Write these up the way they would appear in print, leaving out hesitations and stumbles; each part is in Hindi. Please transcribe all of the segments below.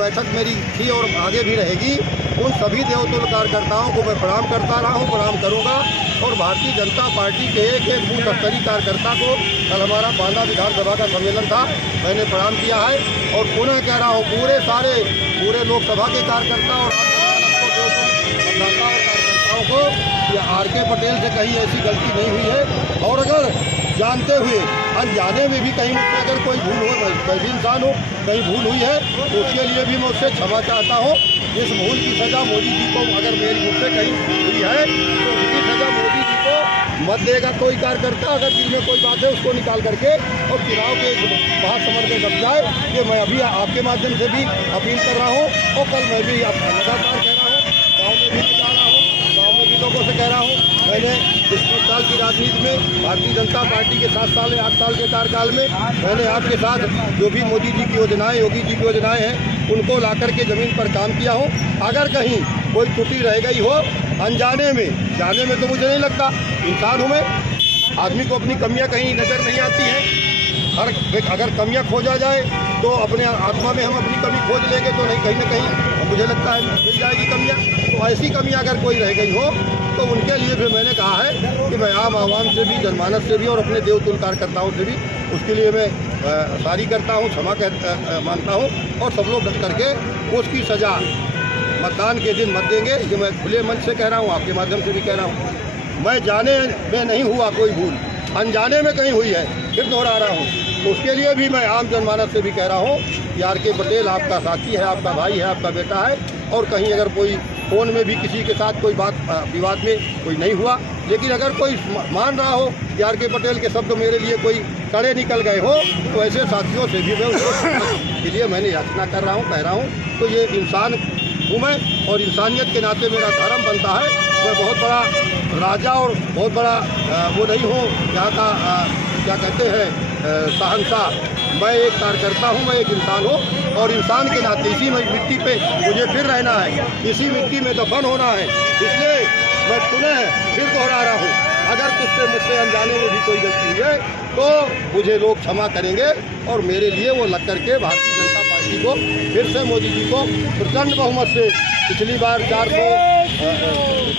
बैठक मेरी थी और आगे भी रहेगी। उन सभी देवतुल्य कार्यकर्ताओं को मैं प्रणाम करता रहा हूँ, प्रणाम करूँगा। और भारतीय जनता पार्टी के एक एक बूथ स्तरीय कार्यकर्ता को, कल हमारा बांदा विधानसभा का सम्मेलन था, मैंने प्रणाम किया है। और पुनः कह रहा हूँ पूरे लोकसभा के कार्यकर्ता और कार्यकर्ताओं को या आर.के. पटेल से कहीं ऐसी गलती नहीं हुई है। और अगर जानते हुए अनजाने में भी कहीं मुझसे अगर कोई भूल हो, मैं भी इंसान हूँ, कहीं भूल हुई है तो उसके लिए भी मैं उससे क्षमा चाहता हूँ। इस भूल की सज़ा मोदी जी को, अगर मेरी मुझसे कहीं हुई है तो उसकी सज़ा मोदी जी को मत देगा कोई कार्यकर्ता। अगर दिल में कोई बात है उसको निकाल करके और चुनाव के महासमर में दब जाए, ये मैं अभी आपके माध्यम से भी अपील कर रहा हूँ। और कल मैं भी लगातार कह रहा हूँ, गाँव में भी जा रहा हूँ, गाँव में भी लोगों से कह रहा हूँ। मैंने इस 20 साल की राजनीति में भारतीय जनता पार्टी के 7 साल या 8 साल के कार्यकाल में मैंने आपके साथ जो भी मोदी जी की योजनाएं, योगी जी की योजनाएं हैं, उनको ला करके ज़मीन पर काम किया हूँ। अगर कहीं कोई त्रुटि रह गई हो अनजाने में, जाने में तो मुझे नहीं लगता, इंसान हूँ मैं, आदमी को अपनी कमियाँ कहीं नज़र नहीं आती हैं। अगर कमियाँ खोजा जाए तो अपने आत्मा में हम अपनी कमी खोज लेंगे तो नहीं, कहीं ना कहीं मुझे लगता है मिल जाएगी कमियाँ। तो ऐसी कमियाँ अगर कोई रह गई हो तो उनके लिए भी मैंने कहा है कि मैं आम आवाम से भी, जनमानस से भी और अपने देवतुल्य कार्यकर्ताओं से भी उसके लिए मैं सारी करता हूँ, क्षमा मांगता हूँ। और सब लोग डट करके उसकी सज़ा मतदान के दिन मत देंगे, ये मैं खुले मन से कह रहा हूँ, आपके माध्यम से भी कह रहा हूँ। मैं जाने में नहीं हुआ कोई भूल, अनजाने में कहीं हुई है, फिर दोहरा रहा हूँ। तो उसके लिए भी मैं आम जनमानस से भी कह रहा हूँ कि आर.के. पटेल आपका साथी है, आपका भाई है, आपका बेटा है। और कहीं अगर कोई फ़ोन में भी किसी के साथ कोई बात विवाद में कोई नहीं हुआ, लेकिन अगर कोई मान रहा हो कि आर.के. पटेल के शब्द मेरे लिए कोई कड़े निकल गए हो तो ऐसे साथियों से भी मैं उसको के लिए मैंने याचना कर रहा हूँ, कह रहा हूँ। तो ये इंसान हूँ मैं और इंसानियत के नाते मेरा धर्म बनता है। मैं बहुत बड़ा राजा और बहुत बड़ा वो नहीं हूँ यहाँ का क्या कहते हैं शहंशाह। मैं एक कार्यकर्ता हूँ, मैं एक इंसान हूँ और इंसान के नाते इसी मिट्टी पे मुझे फिर रहना है, इसी मिट्टी में दफन होना है। इसलिए मैं पुनः फिर दोहरा रहा हूँ, अगर मुझसे अनजाने में भी कोई गलती हुई है तो मुझे लोग क्षमा करेंगे। और मेरे लिए वो लग करके भारतीय जनता पार्टी को फिर से मोदी जी को प्रचंड बहुमत से, पिछली बार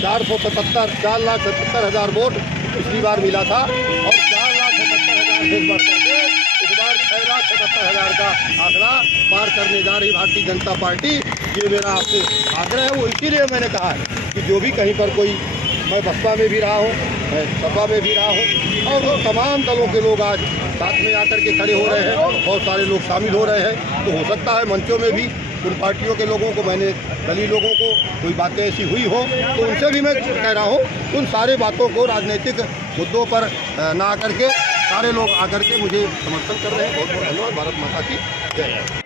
4,77,000 वोट पिछली बार मिला था और 4,77,000 से बढ़ करके इस बार 6,77,000 का आंकड़ा पार करने जा रही भारतीय जनता पार्टी। ये मेरा आपसे आग्रह है। वो इसीलिए मैंने कहा है कि जो भी कहीं पर कोई, मैं बसपा में भी रहा हूँ, मैं सपा में भी रहा हूँ और वो तमाम दलों के लोग आज साथ में आकर के खड़े हो रहे हैं, बहुत सारे लोग शामिल हो रहे हैं। तो हो सकता है मंचों में भी उन पार्टियों के लोगों को, मैंने दलीय लोगों को कोई बातें ऐसी हुई हो तो उनसे भी मैं कह रहा हूँ उन सारे बातों को राजनीतिक मुद्दों पर ना आकर के सारे लोग आकर के मुझे समर्थन कर रहे हैं। बहुत बहुत धन्यवाद। भारत माता की जय।